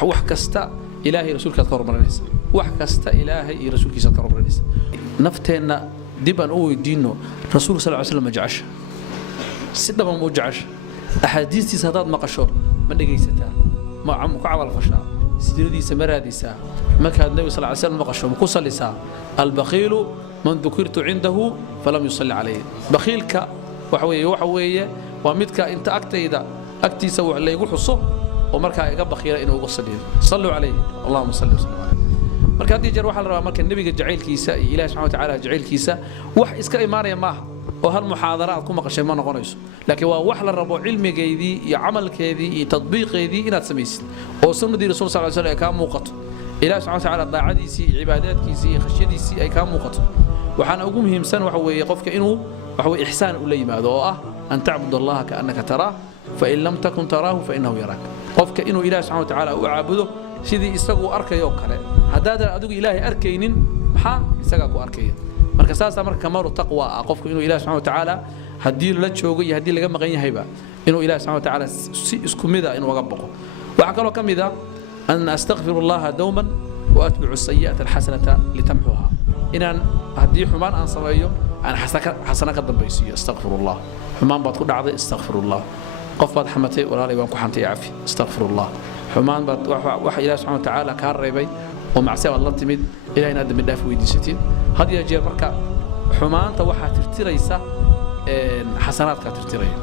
wax kasta ilaahay rasuulkiisa ka hormarinaysa wax kasta ilaahay iyo rasuulkiisa ka hormarinaysa nafteena dib aan u weydiino rasuulka sallallahu alayhi wasallam jacasha sidaba mu jacasha ahadiistiisa hadaad maqasho ma dhageysataa ma ku cabal fashaa sidiridiisa maraadiisa marka nabi sallallahu alayhi wasallam maqasho ku salisa al-bakhilu man dhukirtu indahu falam yusalli alayhi bakhilka waxa weeye waa midka inta agtiisa wax leeyahay xuso oo marka iga bakhiira inuu uga saliyo sallu alayhi allahumma salli wa sallim alayhi marka hadii jeer waxa la rabaa marka nabiga jaceelkiisa iyo ilaahay subhanahu wa ta'ala jaceelkiisa wax iska iimaanaya ma aha oo hal muhaadaraad ku maqashay ma noqonayso laakiin waa wax la rabo cilmigeedii iyo amalkeedii iyo tadbiiqeedii inaad samaysid oo sunnadii rasuulka sallallahu alayhi wasallam ka muuqato ilaahay subhanahu wa ta'ala daacadiisii cibaadaadkiisii iyo khashiyadiisii ay ka muuqato waxaana ugu muhiimsan waxa weeye qofka inuu waxa weeye ihsaan u la yimaado oo ah an ta'budu allaha ka'annaka taraah fa in lam takun taraahu fa innahu yaraak qofka inuu ilaahay subhanahu wa ta'ala u caabudo sidii isagu arkayo kale hadaadan adigu ilaahay arkaynin maxaa isaga ku arkaya marka saasa marka kamaru taqwa qofku inuu ilaahay subhanahu wa ta'ala hadii la joogo iyo hadii laga maqan yahayba inuu ilaahay subhanahu wa ta'ala si isku mid ah inuu uga baqo waxa kale oo kamida an astaghfirullaha dawman wa atbi'u as-sayyi'ata al-hasanata litamhuha inaan hadii xumaan aan sameeyo aan xasana ka dambaysiyo astaghfirullah xumaan baad ku dhacday astaghfirullah qof baad xamatay walaalay waan ku xantay afi astaghfirullah xumaan baad wax ilaahay subhanahu wa ta'ala ka reebay oo macsiyo la timid ilaahay inaad dambi dhaaf weydiisatid hadiya jeer marka xumaanta waxa tirtiraysa xasanaadka tirtiraya